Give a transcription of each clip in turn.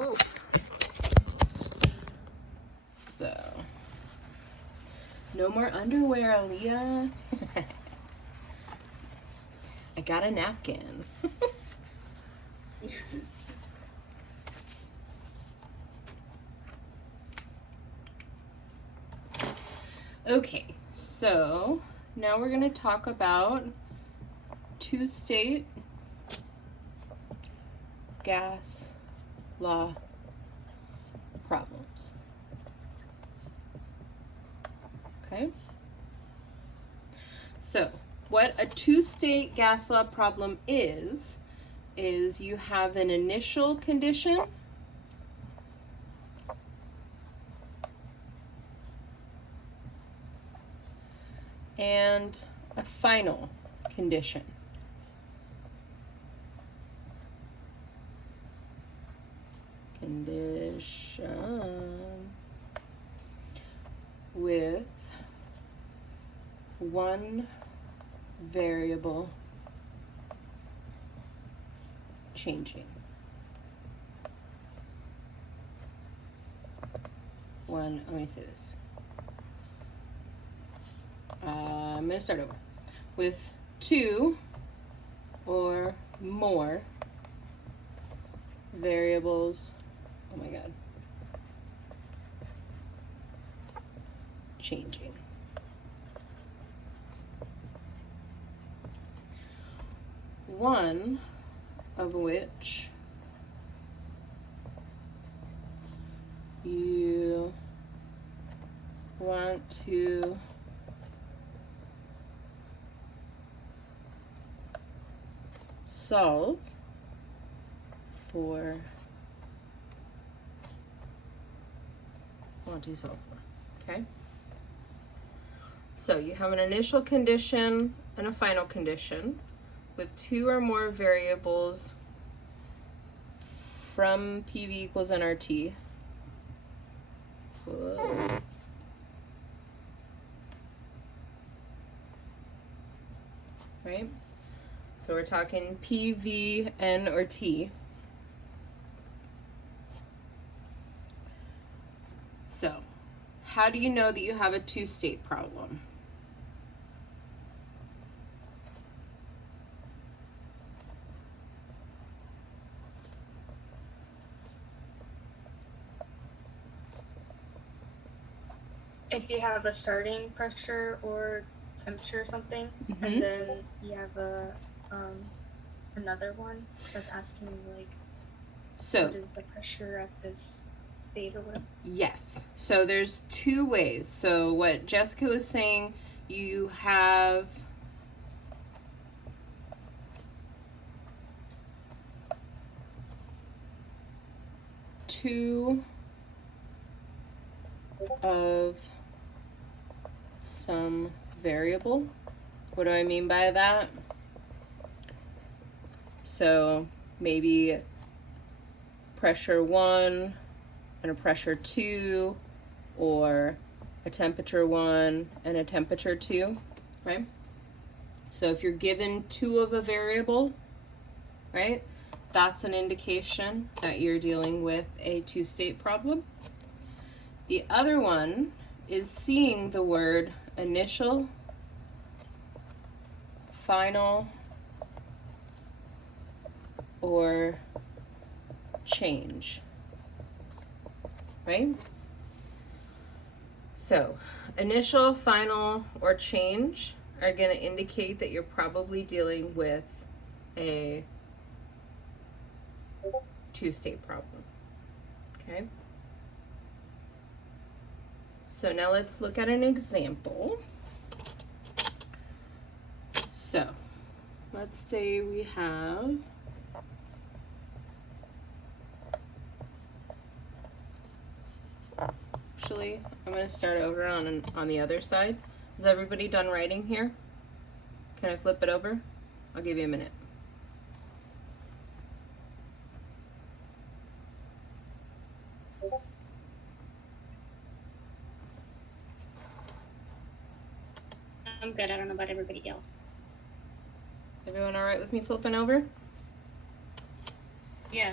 Oof. So, no more underwear, Aaliyah. I got a napkin. Okay, so now we're going to talk about two-state gas law problems. Okay? So, what a two-state gas law problem is you have an initial condition and a final condition. With one variable changing. Let me say this. I'm going to start over. With two or more variables, oh my God, changing. One of which you want to solve for, okay? So you have an initial condition and a final condition with two or more variables from PV equals nRT. Whoa. Right? So we're talking PV, N, or T. So, how do you know that you have a two-state problem? If you have a starting pressure or temperature or something, and then you have a another one that's asking like, so what is the pressure at this state or whatever? Yes. So there's two ways. So what Jessica was saying, you have two of some variable. What do I mean by that? So maybe pressure 1 and a pressure 2, or a temperature 1 and a temperature 2, right? So if you're given two of a variable, right, that's an indication that you're dealing with a two-state problem. The other one is seeing the word initial, final, or change, right? So initial, final, or change are going to indicate that you're probably dealing with a two-state problem, okay? So now let's look at an example. So let's say we have actually, I'm going to start over on the other side. Is everybody done writing here? Can I flip it over? I'll give you a minute. I'm good. I don't know about everybody else. Everyone all right with me flipping over? Yeah.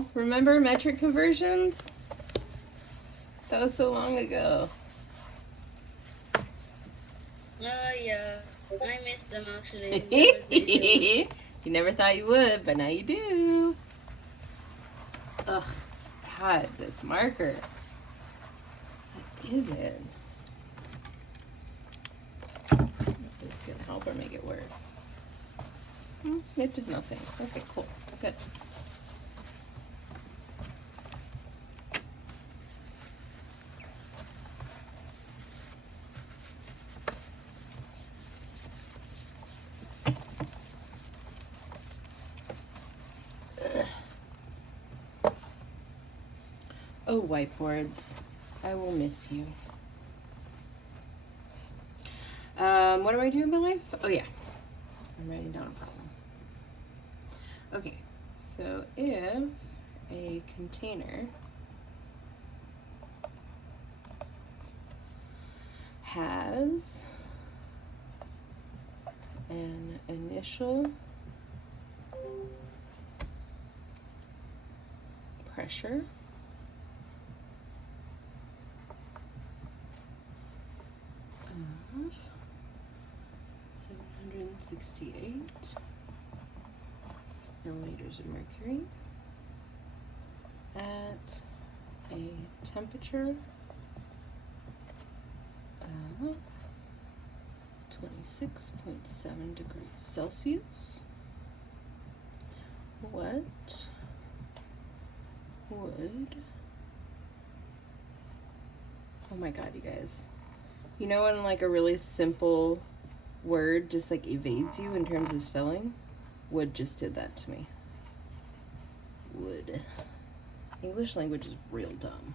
Oh, remember metric conversions? That was so long ago. Oh yeah, I missed them actually. You never thought you would, but now you do. Ugh, God, this marker. What is it? Is this gonna help or make it worse? It did nothing. Okay, cool. Good. Oh, whiteboards. I will miss you. What am I doing in my life? Oh, yeah. I'm writing down a problem. Okay, so if a container has an initial pressure of 768 milliliters of mercury at a temperature of 26.7 degrees Celsius, what would, oh my god, you guys, you know when like a really simple word just like evades you in terms of spelling? Would just did that to me. Would. English language is real dumb.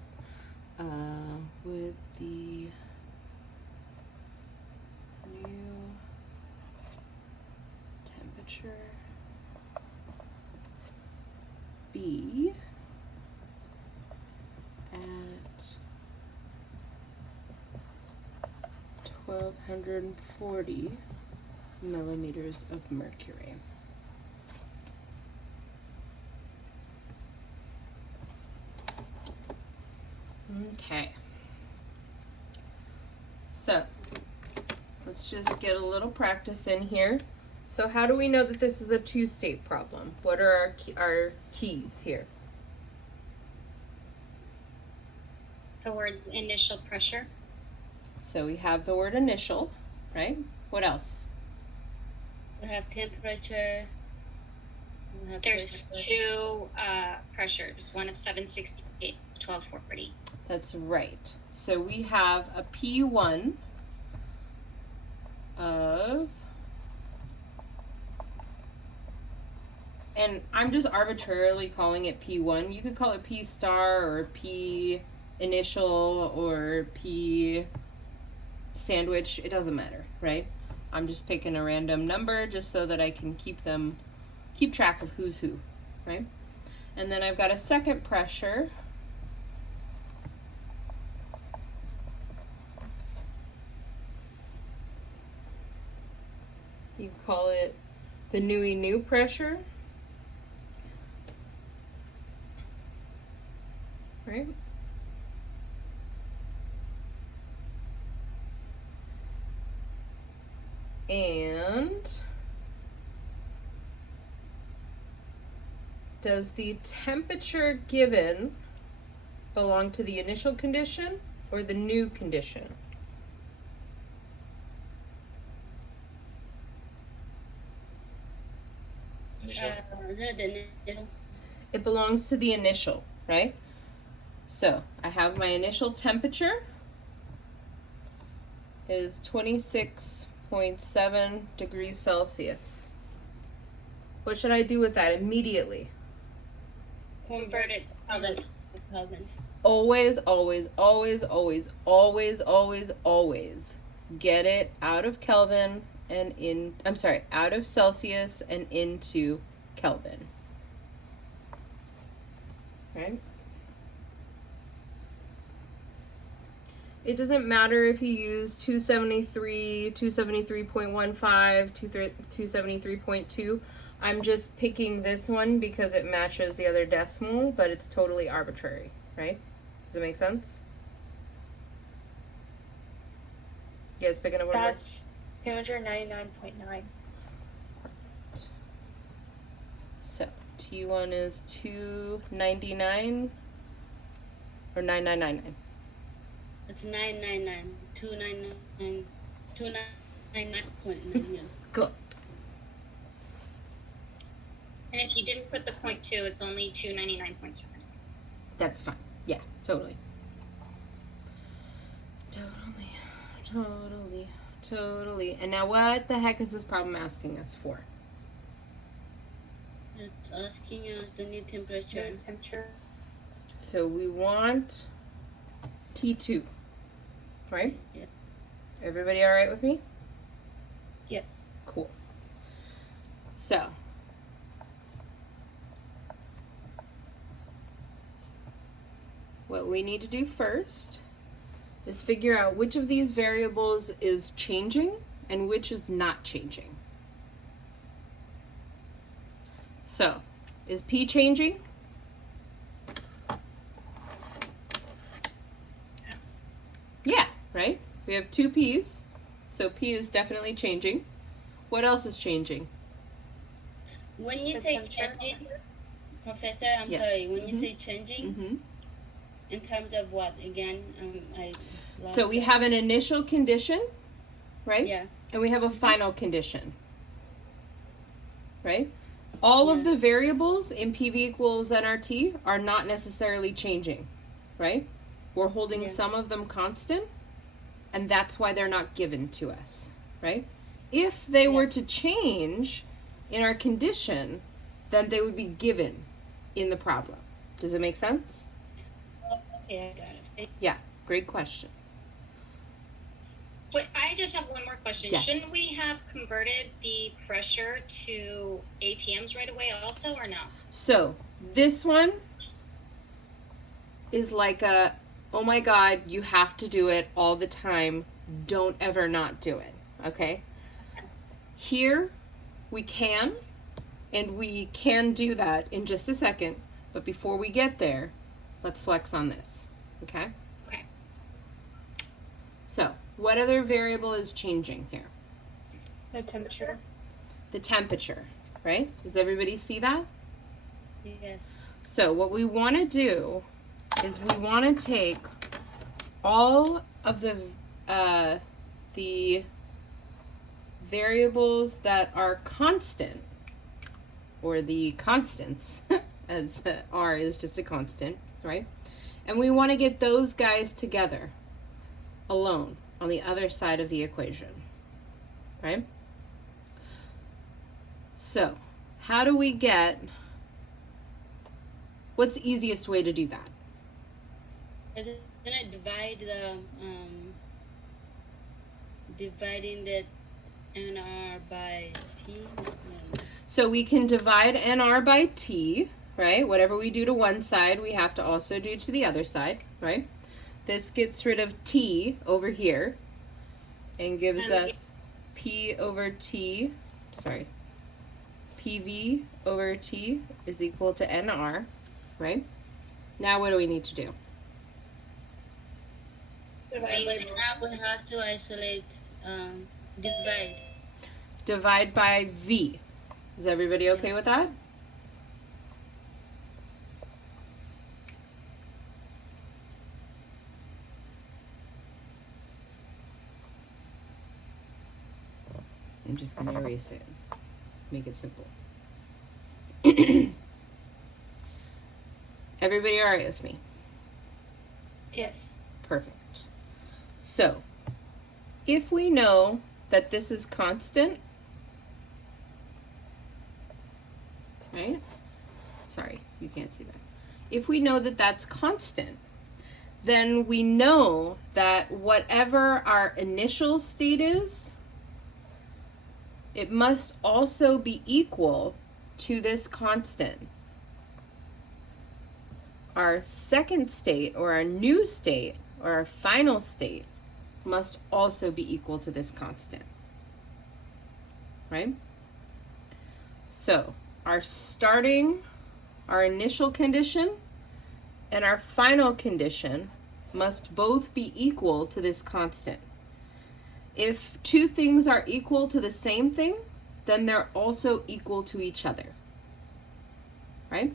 Would the new temperature be at 1240 millimeters of mercury? Okay. So, let's just get a little practice in here. So how do we know that this is a two-state problem? What are our keys here? The word initial pressure. So we have the word initial, right? What else? We have temperature. There's pressure. two pressures, one of 768, 1240. That's right. So we have a P1 of, and I'm just arbitrarily calling it P1. You could call it P star or P initial or P sandwich. It doesn't matter, right? I'm just picking a random number just so that I can keep track of who's who, right? And then I've got a second pressure you call it the new pressure, right? And does the temperature given belong to the initial condition or the new condition? It belongs to the initial, right? So I have my initial temperature is 26.7 degrees Celsius. What should I do with that immediately? Convert it to Kelvin. Always, always, always, always, always, always, always get it out of Kelvin and out of Celsius and into Kelvin. Right? It doesn't matter if you use 273, 273.15, 273.2. I'm just picking this one because it matches the other decimal, but it's totally arbitrary, right? Does it make sense? You guys picking up what I'm That's 299.9. So T1 is 299 or 9999. It's 999. 299. 299.9. Yeah. Cool. And if you didn't put the 0.2, it's only 299.7. That's fine. Yeah, totally. Totally. And now what the heck is this problem asking us for? It's asking us the new temperature. New temperature. So we want T2, right? Yeah. Everybody all right with me? Yes. Cool. So, what we need to do first is figure out which of these variables is changing and which is not changing. So, is P changing? Yeah, right? We have two P's, so P is definitely changing. What else is changing? When you The say temperature. changing, Professor, I'm Yeah. sorry. When you say changing, Mm-hmm. in terms of what? Again, I lost So we it. have an initial condition, right? Yeah. And we have a final condition, right? All of Yeah. the variables in PV equals nRT are not necessarily changing, right? We're holding Yeah. some of them constant, and that's why they're not given to us, right? If they were to change in our condition, then they would be given in the problem. Does it make sense? Okay, I got it. Yeah, great question. Wait, I just have one more question. Yes. Shouldn't we have converted the pressure to ATMs right away also, or no? So this one is like a, oh my God, you have to do it all the time. Don't ever not do it. Okay? Here we can, and we can do that in just a second. But before we get there, let's flex on this. Okay? Okay. So, what other variable is changing here? The temperature. The temperature, right? Does everybody see that? Yes. So what we want to do is we want to take all of the variables that are constant, or the constants, as R is just a constant, right? And we want to get those guys together alone on the other side of the equation, right? So how do we get, what's the easiest way to do that? Isn't it divide the dividing the NR by T? No. So we can divide NR by T, right? Whatever we do to one side, we have to also do to the other side, right? This gets rid of T over here and gives us P over T, sorry, PV over T is equal to NR, right? Now what do we need to do? Divide by Now we have to isolate, divide. Divide by V. Is everybody okay with that? I'm just going to erase it. Make it simple. Everybody all right with me? Yes. Perfect. So, if we know that this is constant, right? Sorry, you can't see that. If we know that that's constant, then we know that whatever our initial state is, it must also be equal to this constant. Our second state, or our new state, or our final state, must also be equal to this constant. Right? So our initial condition and our final condition must both be equal to this constant. If two things are equal to the same thing, then they're also equal to each other, right?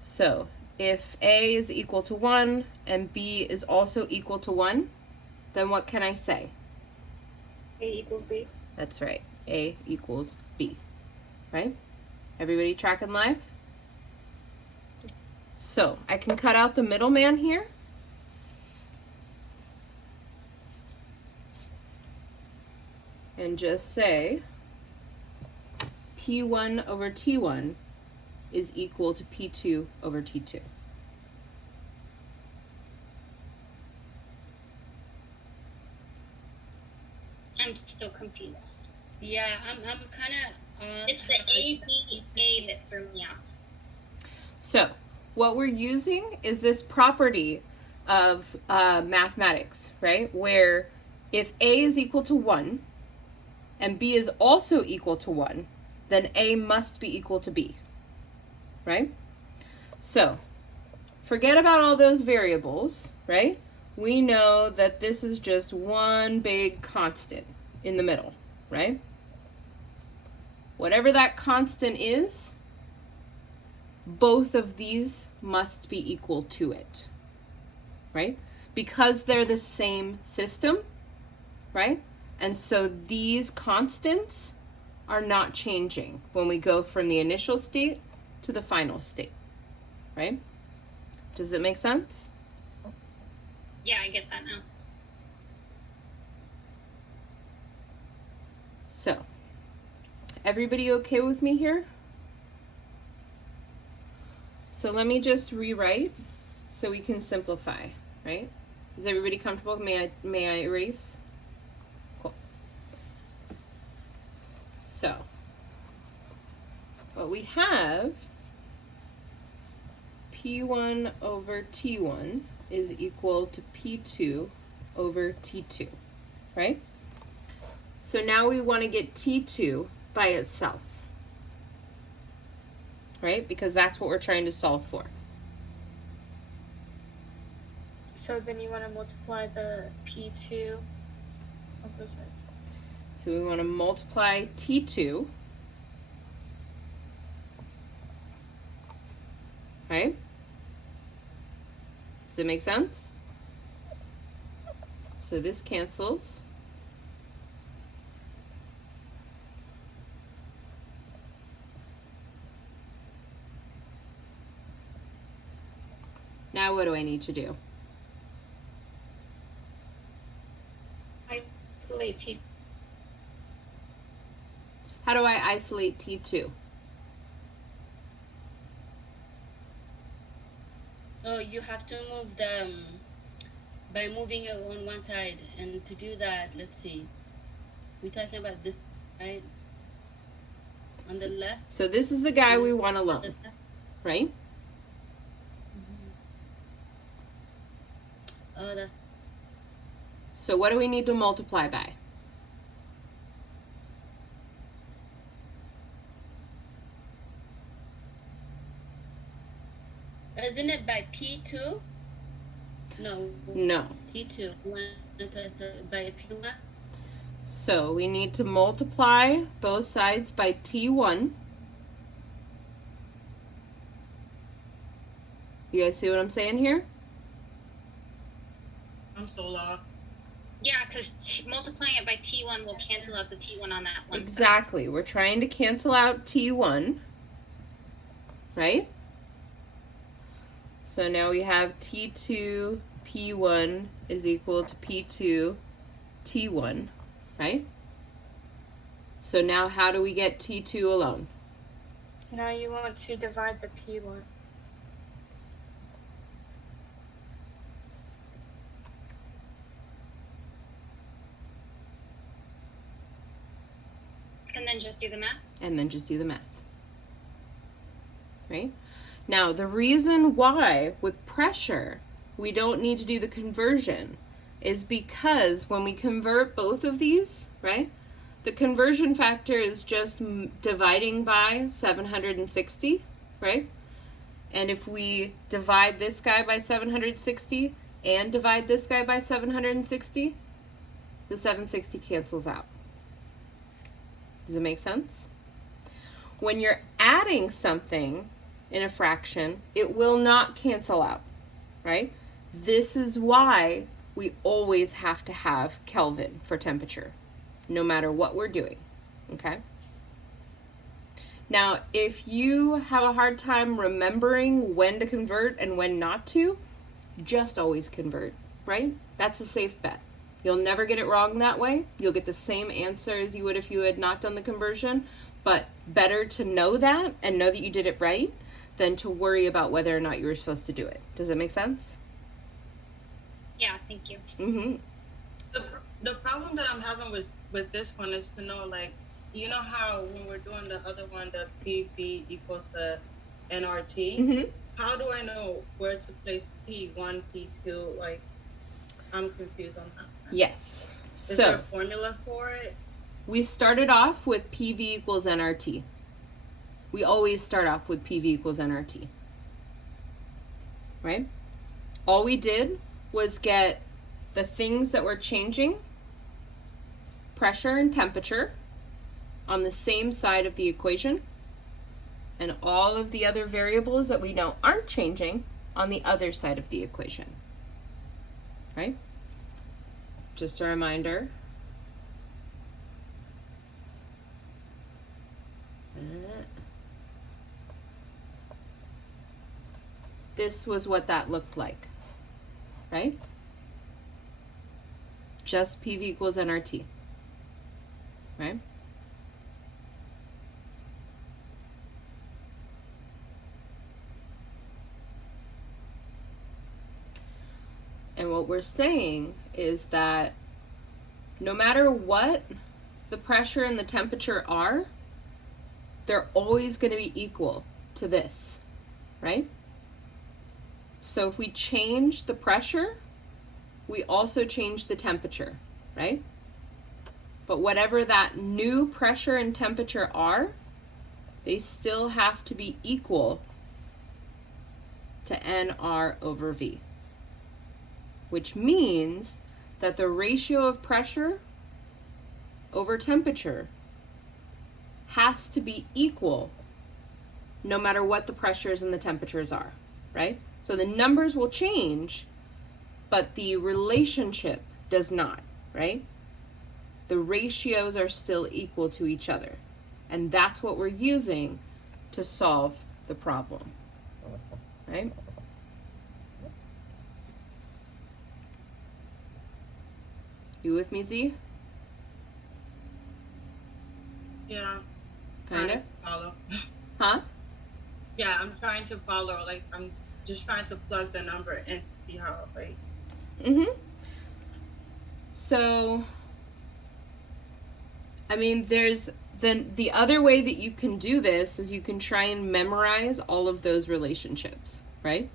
So if A is equal to 1 and B is also equal to 1, then what can I say? A equals B. That's right. A equals B, right? Everybody tracking live? So I can cut out the middleman here. And just say P1 over T1 is equal to P2 over T2. I'm still confused. Yeah, I'm kind of. It's the A, B, A that threw me off. So what we're using is this property of mathematics, right? Where if A is equal to 1 and B is also equal to 1, then A must be equal to B, right? So forget about all those variables, right? We know that this is just one big constant in the middle, right? Whatever that constant is, both of these must be equal to it, right? Because they're the same system, right? And so these constants are not changing when we go from the initial state to the final state, right? Does it make sense? Yeah, I get that now. So, everybody okay with me here? So let me just rewrite so we can simplify, right? Is everybody comfortable? May I erase? Cool. So, what we have, P1 over T1 is equal to P2 over T2, right? So now we want to get T2 by itself, right? Because that's what we're trying to solve for. So then you want to multiply the P2 on both sides. So we want to multiply T2, right? Does it make sense? So this cancels. Now what do I need to do? Isolate T. How do I isolate T2? Oh, you have to move the by moving it on one side, and to do that, let's see. We're talking about this, right? On the left. So this is the guy we want alone, right? Oh, that's. So what do we need to multiply by? Isn't it by P2? No. No. T2. By P1? So we need to multiply both sides by T1. You guys see what I'm saying here? I'm so lost. Yeah, because multiplying it by T1 will cancel out the T1 on that one. Exactly. We're trying to cancel out T1, right? So now we have T2 P1 is equal to P2 T1, right? So now how do we get T2 alone? Now you want to divide the P1. And then just do the math. And then just do the math, right? Now, the reason why with pressure we don't need to do the conversion is because when we convert both of these, right, The conversion factor is just dividing by 760, right? And if we divide this guy by 760 and divide this guy by 760, the 760 cancels out. Does it make sense? When you're adding something in a fraction, it will not cancel out, right? This is why we always have to have Kelvin for temperature, no matter what we're doing, okay? Now, if you have a hard time remembering when to convert and when not to, just always convert, right? That's a safe bet. You'll never get it wrong that way. You'll get the same answer as you would if you had not done the conversion, but better to know that and know that you did it right than to worry about whether or not you were supposed to do it. Does that make sense? Yeah, thank you. Mm-hmm. The problem that I'm having with this one is to know, like, you know how when we're doing the other one, the PV equals the nRT, Mm-hmm. how do I know where to place P1, P2? Like, I'm confused on that. Yes. Is there a So formula for it? we started off with PV equals nRT. We always start off with PV equals nRT. Right? All we did was get the things that were changing, pressure and temperature, on the same side of the equation, and all of the other variables that we know aren't changing on the other side of the equation. Right? Just a reminder. This was what that looked like, right? Just PV equals nRT, right? And what we're saying is that no matter what the pressure and the temperature are, they're always going to be equal to this, right? So if we change the pressure, we also change the temperature, right? But whatever that new pressure and temperature are, they still have to be equal to nR over V, which means that the ratio of pressure over temperature has to be equal no matter what the pressures and the temperatures are, right? So the numbers will change, but the relationship does not, right? The ratios are still equal to each other. And that's what we're using to solve the problem, right? You with me, Z? Yeah. Kinda? Trying to follow. Huh? Yeah, I'm trying to follow. Like, I'm just trying to plug the number and see how, like. Mm-hmm. So, I mean, then the other way that you can do this is you can try and memorize all of those relationships, right?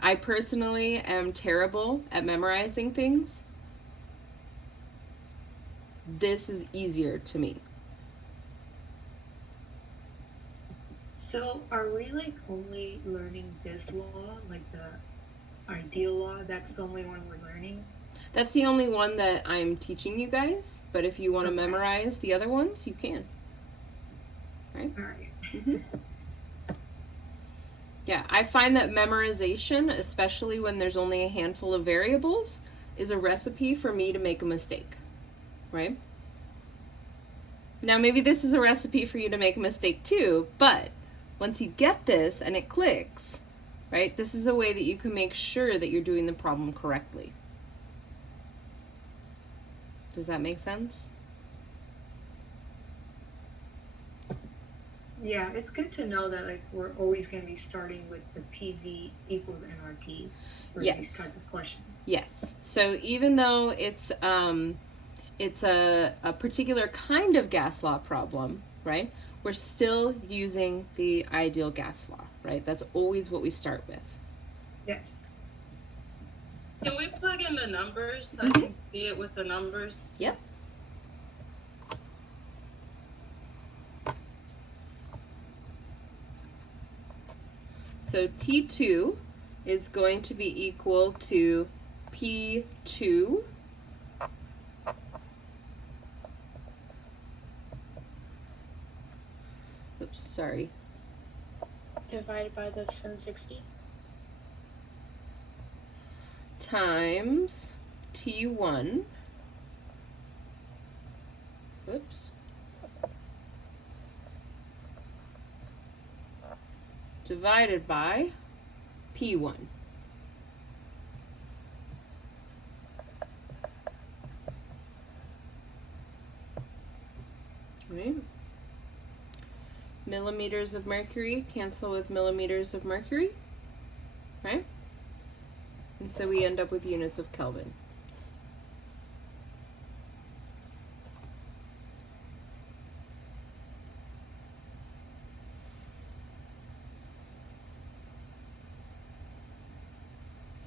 I personally am terrible at memorizing things. This is easier to me. So are we like only learning this law, like the ideal law? That's the only one we're learning? That's the only one that I'm teaching you guys, but if you want to Okay. memorize the other ones, you can. Right? All right. Mhm. Yeah, I find that memorization, especially when there's only a handful of variables, is a recipe for me to make a mistake, right? Now, maybe this is a recipe for you to make a mistake too, but once you get this and it clicks, right, this is a way that you can make sure that you're doing the problem correctly. Does that make sense? Yeah, it's good to know that like we're always going to be starting with the PV equals nRT for Yes. these type of questions. Yes. So even though it's a particular kind of gas law problem, right? We're still using the ideal gas law, right? That's always what we start with. Yes. Can we plug in the numbers so I Mhm. can see it with the numbers? Yep. So T2 is going to be equal to P2 Divided by the 760. Times T1 divided by P1. Right? Millimeters of mercury cancel with millimeters of mercury, right? And so we end up with units of Kelvin.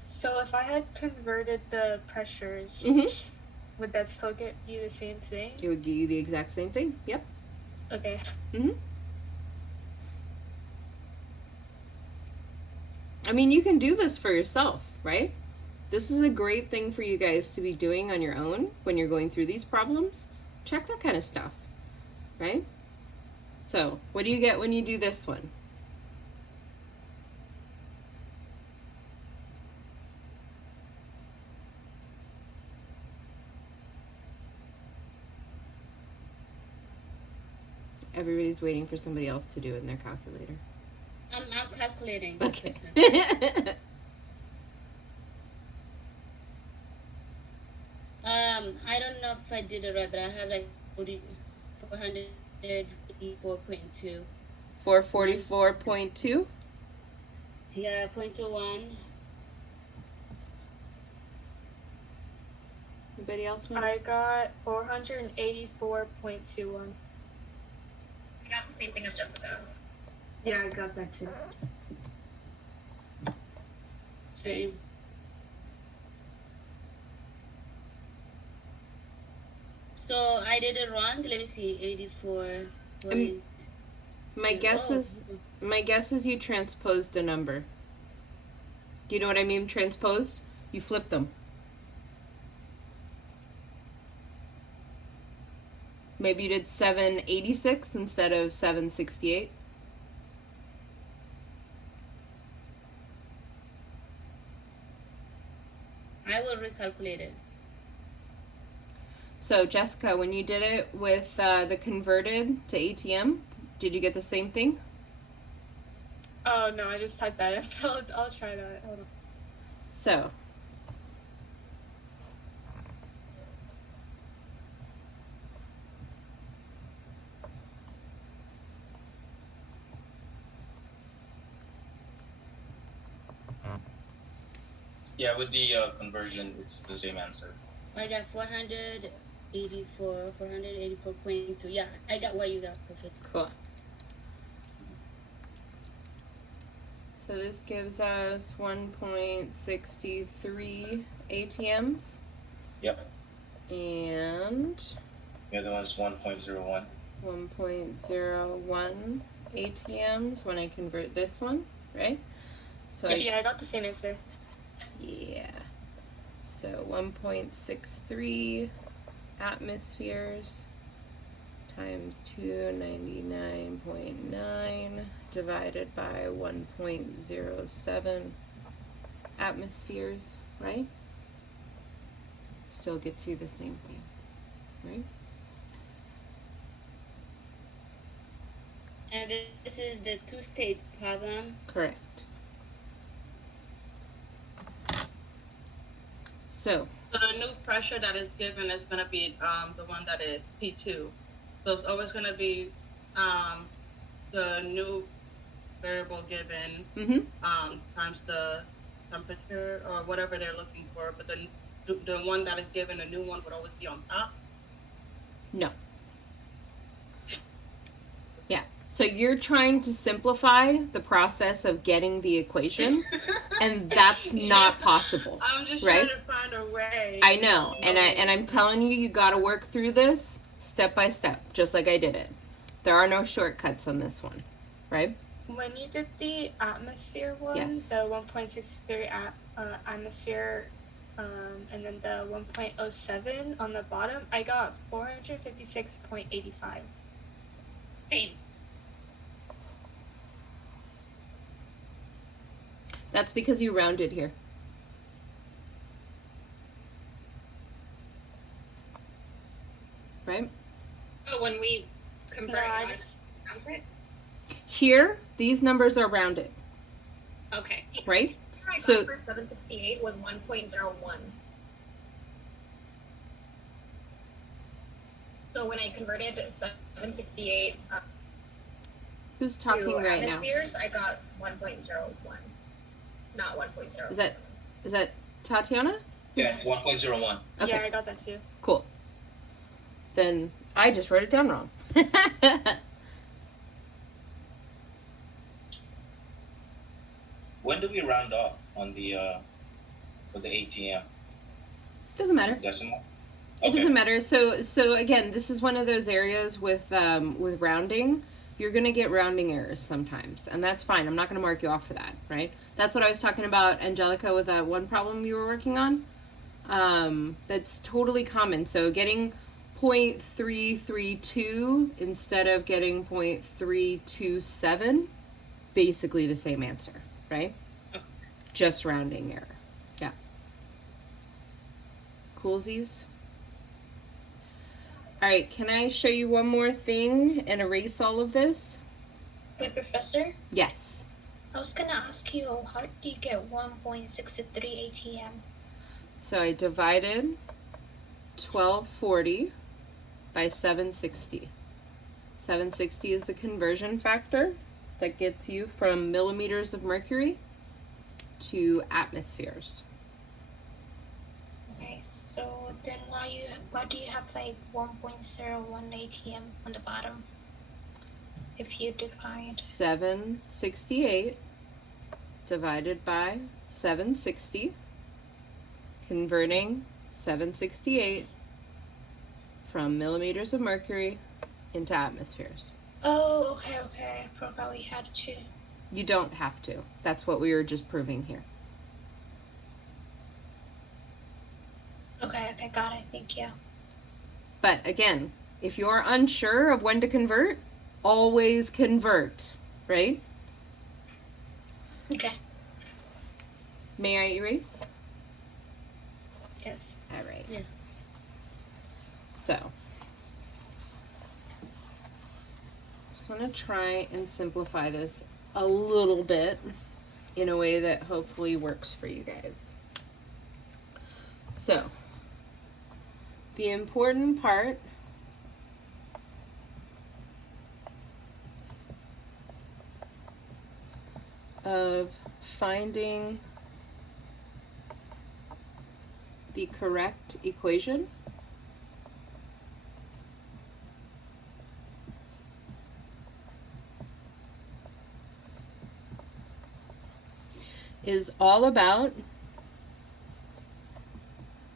So if I had converted the pressures, would that still get you the same thing? It would give you the exact same thing. Yep. Okay. I mean, you can do this for yourself, right? This is a great thing for you guys to be doing on your own when you're going through these problems. Check that kind of stuff, right? So, what do you get when you do this one? Everybody's waiting for somebody else to do it in their calculator. I'm calculating. Okay. I don't know if I did it right, but I have like 444.2. 444.2? Yeah, 0.21. Anybody else know? I got 484.21. I got the same thing as Jessica. Yeah, I got that too. Same. So I did it wrong. Let me see. 84. My guess is you transposed a number. Do you know what I mean? Transposed? You flip them. Maybe you did 786 instead of 768. I will recalculate it. So, Jessica, when you did it with the converted to ATM, did you get the same thing? Oh no, I just typed that in. I'll try that. Hold on. So, yeah, with the conversion, it's the same answer. I got 484.2. Yeah, I got what you got. Perfect. cool. So this gives us 1.63 ATMs. Yep. And The other one's 1.01. 1.01 ATMs when I convert this one, right? So Yeah, I got the same answer. yeah. So 1.63 atmospheres times 299.9 divided by 1.07 atmospheres, right? Still gets you the same thing, right? And this is the two-state problem. Correct. So, So the new pressure that is given is going to be the one that is P2. So it's always going to be the new variable given times the temperature or whatever they're looking for. But the one that is given, a new one would always be on top. no. Yeah. So you're trying to simplify the process of getting the equation, and that's not possible. I'm just right? trying to find a way. I know, and I'm telling you, you got to work through this step by step, just like I did it. There are no shortcuts on this one, right? when you did the atmosphere one, Yes. the 1.63 atmosphere, and then the 1.07 on the bottom, I got 456.85. Same. That's because you rounded here. Right? Oh, when we convert No, I it, just convert? Here, these numbers are rounded, Okay. right? I got So- for 768 was 1.01. So when I converted 768 Who's talking to right now? atmospheres, I got 1.01, not 1.0. Is that Tatiana? Yeah, 1.01. Okay. yeah, I got that too. Cool. Then I just wrote it down wrong. When do we round off on the for the ATM Doesn't matter. decimal? It doesn't matter. So again, this is one of those areas with rounding. You're gonna get rounding errors sometimes, and that's fine. I'm not gonna mark you off for that, right? That's what I was talking about, Angelica, with that one problem you were working on. That's totally common. So getting 0.332 instead of getting 0.327, basically the same answer, right? Just rounding error. Yeah. Coolsies. All right, can I show you one more thing and erase all of this? Wait, Professor, Yes. I was gonna ask you, how do you get 1.63 ATM? So I divided 1240 by 760. 760 is the conversion factor that gets you from millimeters of mercury to atmospheres. Okay, so then why do you have like 1.01 ATM on the bottom? If you divide 768 divided by 760, converting 768 from millimeters of mercury into atmospheres. Oh, okay, I forgot we had to. You don't have to. That's what we were just proving here. Okay, got it, thank you. But again, if you're unsure of when to convert, always convert, right? Okay. May I erase? Yes. All right. Yeah. So, just want to try and simplify this a little bit in a way that hopefully works for you guys. So, the important part of finding the correct equation is all about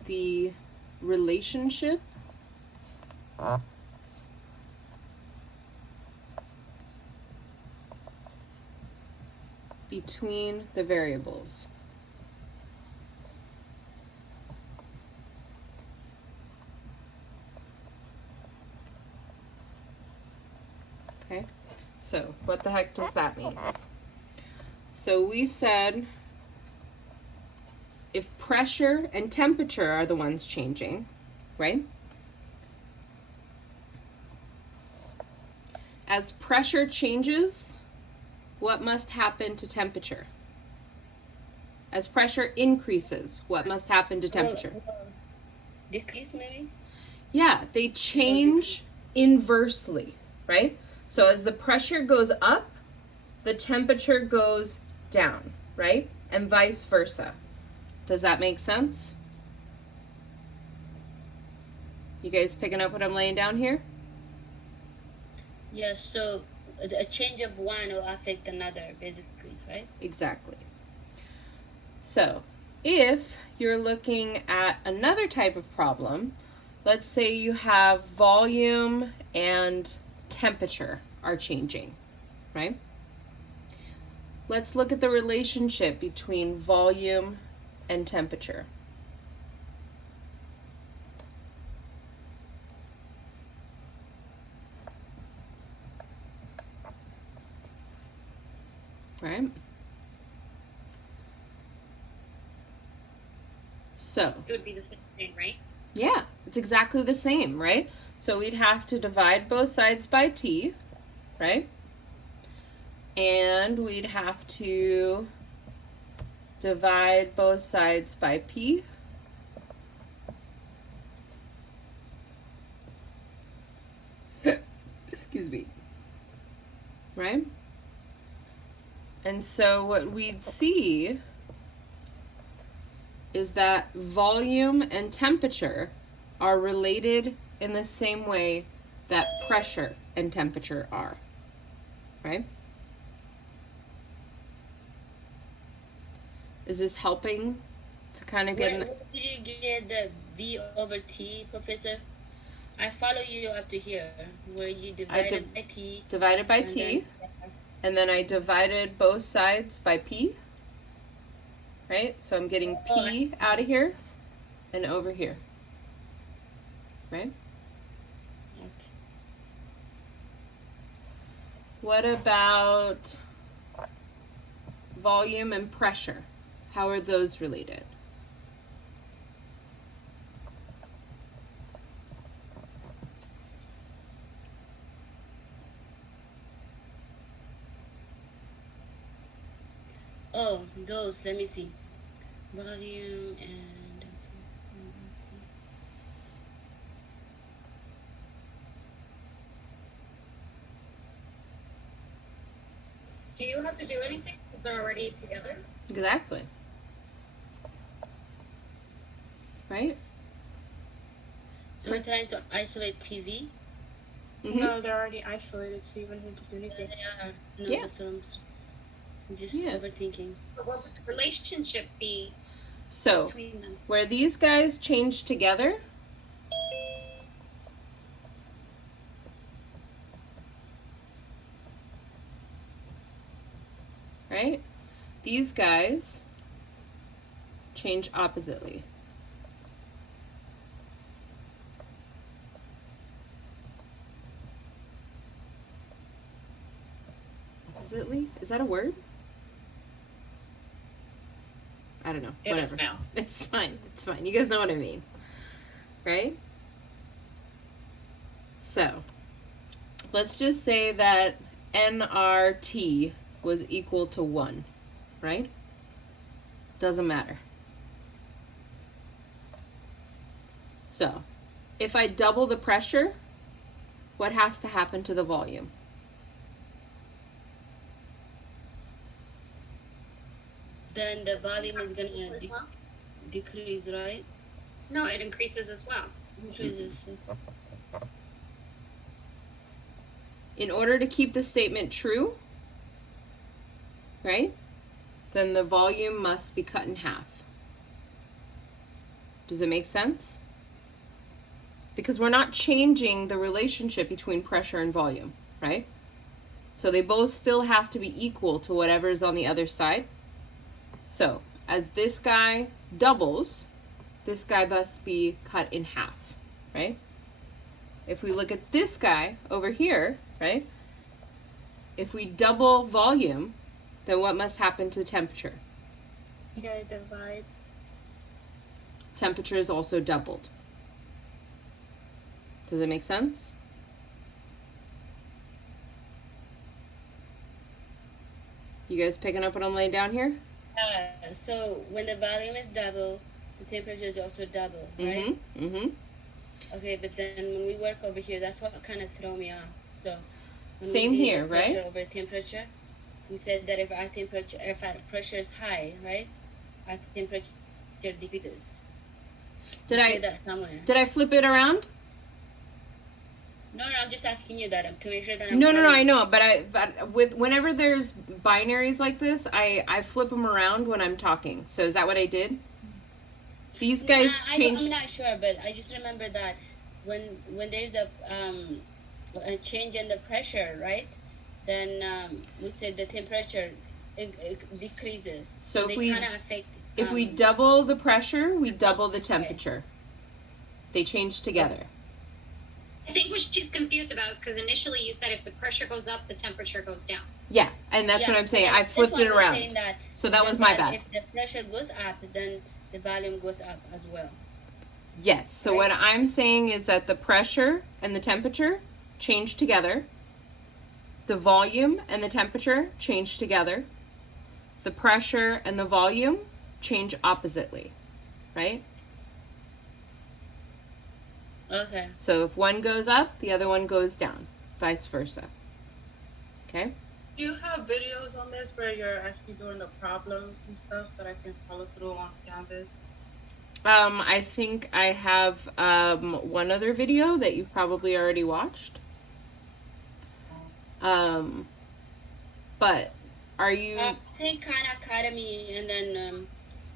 the relationship between the variables. Okay, so what the heck does that mean? So we said if pressure and temperature are the ones changing, right? As pressure changes, what must happen to temperature? As pressure increases, what must happen to temperature? Decrease maybe? Yeah, they change inversely, right? So as the pressure goes up, the temperature goes down, right? And vice versa. Does that make sense? You guys picking up what I'm laying down here? Yes, so a change of one will affect another, basically, right? Exactly. So, if you're looking at another type of problem, let's say you have volume and temperature are changing, right? let's look at the relationship between volume and temperature. Right? So, It would be the same thing, right? yeah, it's exactly the same, right? So we'd have to divide both sides by T, right? And we'd have to divide both sides by P. Excuse me. Right? And so what we'd see is that volume and temperature are related in the same way that pressure and temperature are, right? Is this helping to kind of get... Where did you get the V over T, Professor? I follow you up to here, where you divided by T. Divided by T, and then I divided both sides by P, right? So I'm getting P out of here and over here, right? Okay. What about volume and pressure? How are those related? Oh, those, let me see. Volume and... Do you have to do anything because they're already together? Exactly. Right? So we're trying to isolate PV? Mm-hmm. No, they're already isolated, so you wouldn't need to do anything. No, Yeah. that's what I'm just Yeah. overthinking. But what would the relationship be So, between them? where these guys change together, right? These guys change oppositely. Oppositely? Is that a word? I don't know. It Whatever. is now. It's fine. It's fine. You guys know what I mean. Right? So, let's just say that nRT was equal to 1, right? Doesn't matter. So, if I double the pressure, what has to happen to the volume? Then the volume is going to Well, decrease, right? no, it increases as well. Increases. In order to keep the statement true, right, then the volume must be cut in half. Does it make sense? Because we're not changing the relationship between pressure and volume, right? So they both still have to be equal to whatever's on the other side. So as this guy doubles, this guy must be cut in half, right? If we look at this guy over here, right? If we double volume, then what must happen to temperature? You gotta divide. Temperature is also doubled. Does it make sense? You guys picking up what I'm laying down here? So when the volume is double, the temperature is also double, right? Mm-hmm. Okay, but then when we work over here, that's what kind of throw me off. So when Same we did here, the pressure right? over temperature, we said that if our pressure is high, right, our temperature decreases. Did We said I that somewhere? did I flip it around? No, I'm just asking you that. I'm to make sure that I'm. No, I following. know, but with whenever there's binaries like this, I flip them around when I'm talking. So is that what I did? These guys I'm changed. not sure, but I just remember that when there's a change in the pressure, right? Then we said the temperature it decreases. So if they we- kind of affect. If we double the pressure, we double the temperature. They change together. I think what she's confused about is because initially you said if the pressure goes up, the temperature goes down. Yeah, and that's what I'm saying. I This flipped one it was around. saying that So that was my bad. If the pressure goes up, then the volume goes up as well. Yes. So Right. what I'm saying is that the pressure and the temperature change together. The volume and the temperature change together. The pressure and the volume change oppositely, right? Okay. So if one goes up, the other one goes down, vice versa. Okay? Do you have videos on this where you're actually doing the problems and stuff that I can follow through on Canvas? I think I have one other video that you've probably already watched. But are you? I think Khan Academy, and then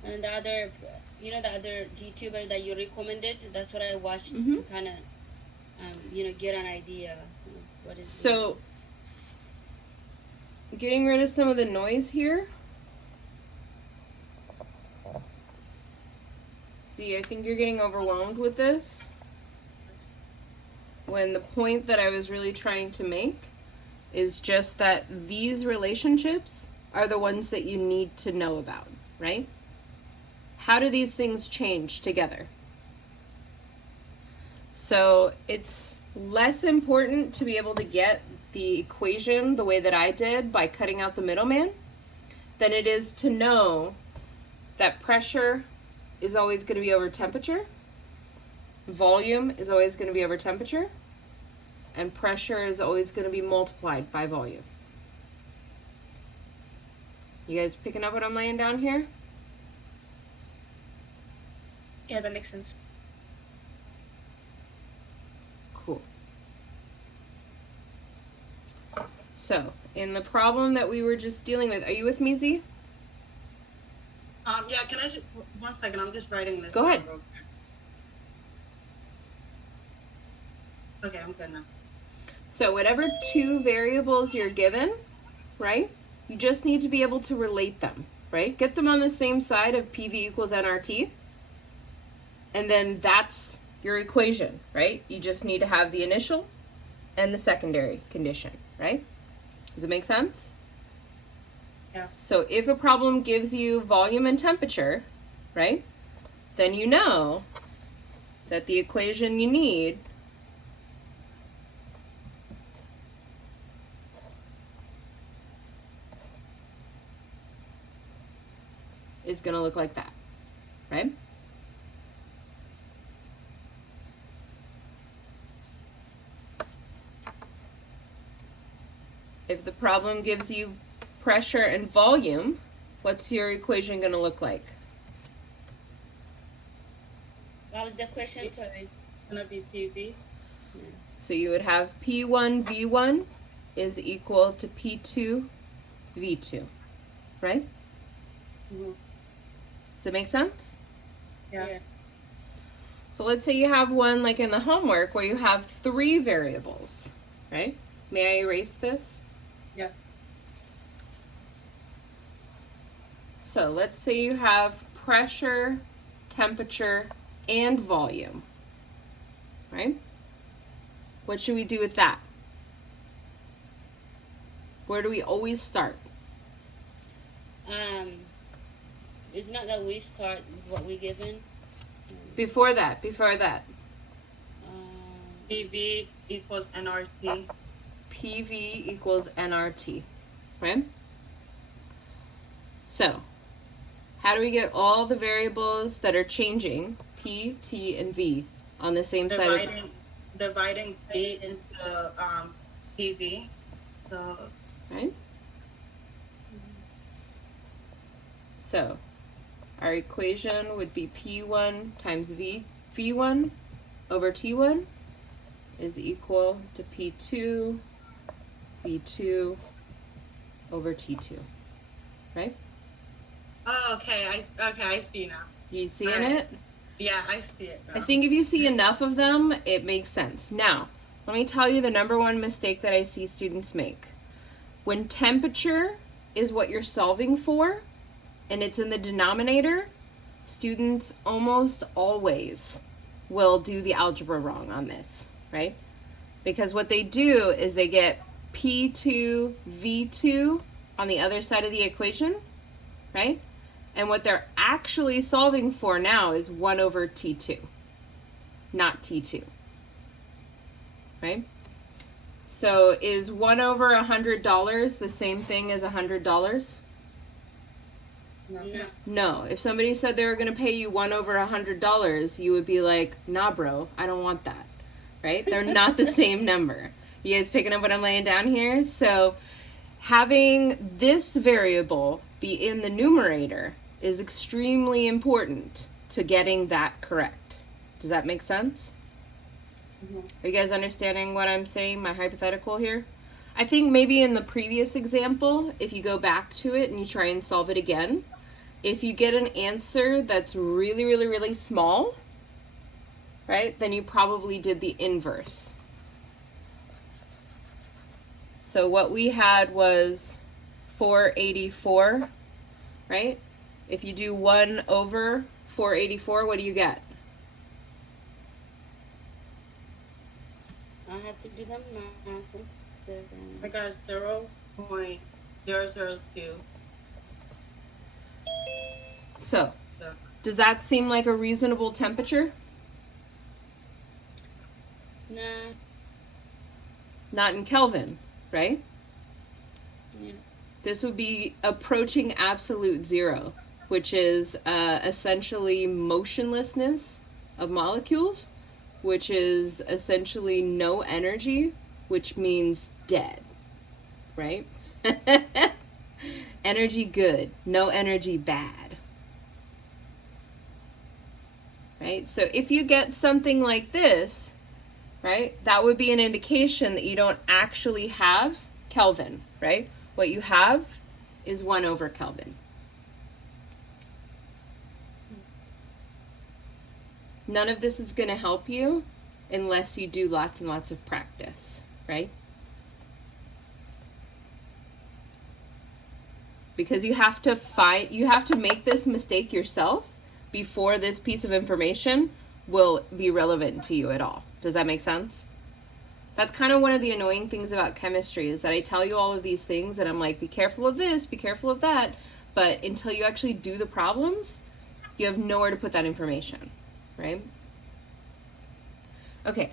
and the other, the other YouTuber that you recommended. That's what I watched to kind of, get an idea of what is. So, getting rid of some of the noise here. See, I think you're getting overwhelmed with this. When the point that I was really trying to make is just that these relationships are the ones that you need to know about, right? How do these things change together? So it's less important to be able to get the equation the way that I did by cutting out the middleman than it is to know that pressure is always going to be over temperature, volume is always going to be over temperature, and pressure is always going to be multiplied by volume. You guys picking up what I'm laying down here? Yeah, that makes sense. Cool. So, in the problem that we were just dealing with, are you with me, Z? Yeah, can I just, 1 second, I'm just writing this. Go ahead. down real quick. Okay, I'm good now. So whatever two variables you're given, right, you just need to be able to relate them, right? Get them on the same side of PV equals nRT, and then that's your equation, right? You just need to have the initial and the secondary condition, right? Does it make sense? Yeah. So if a problem gives you volume and temperature, right, then you know that the equation you need is going to look like that, right? If the problem gives you pressure and volume, what's your equation going to look like? What was the question? Sorry. It's gonna be PV. So you would have P1 V1 is equal to P2 V2, right? Mm-hmm. Does it make sense? Yeah. So let's say you have one like in the homework where you have 3 variables, right? May I erase this? Yeah. So let's say you have pressure, temperature, and volume, right? What should we do with that? Where do we always start? It's not that we start with what we're given. Before that. PV equals nRT. PV equals nRT, right? So, how do we get all the variables that are changing, P, T, and V, on the same side of Dividing V into PV. So, right? So, our equation would be P1 times V1 over T1 is equal to P2 V2 over T2, right? oh, okay, I see now. You seeing Alright. it? Yeah, I see it I now. think if you see enough of them, it makes sense. Now, let me tell you the number one mistake that I see students make. When temperature is what you're solving for, and it's in the denominator, students almost always will do the algebra wrong on this, right? Because what they do is they get P2, V2 on the other side of the equation, right? And what they're actually solving for now is 1 over T2, not T2, right? So is 1 over $100 the same thing as $100? No. No. If somebody said they were going to pay you 1 over $100, you would be like, nah, bro, I don't want that, right? They're not the same number. You guys picking up what I'm laying down here? So having this variable be in the numerator is extremely important to getting that correct. Does that make sense? Mhm. Are you guys understanding what I'm saying, my hypothetical here? I think maybe in the previous example, if you go back to it and you try and solve it again, if you get an answer that's really, really, really small, right, then you probably did the inverse. So what we had was 484, right? If you do 1 over 484, what do you get? I have to do the math. I got 0.002. So, So, does that seem like a reasonable temperature? Nah. Not in Kelvin, right? Yeah. This would be approaching absolute zero, which is essentially motionlessness of molecules, which is essentially no energy, which means dead, right? Energy good, no energy bad, right? So if you get something like this, right, that would be an indication that you don't actually have Kelvin, right? What you have is 1 over Kelvin. None of this is going to help you unless you do lots and lots of practice, right? Because you have to make this mistake yourself before this piece of information will be relevant to you at all. Does that make sense? That's kind of one of the annoying things about chemistry, is that I tell you all of these things and I'm like, be careful of this, be careful of that, but until you actually do the problems, you have nowhere to put that information, right? Okay,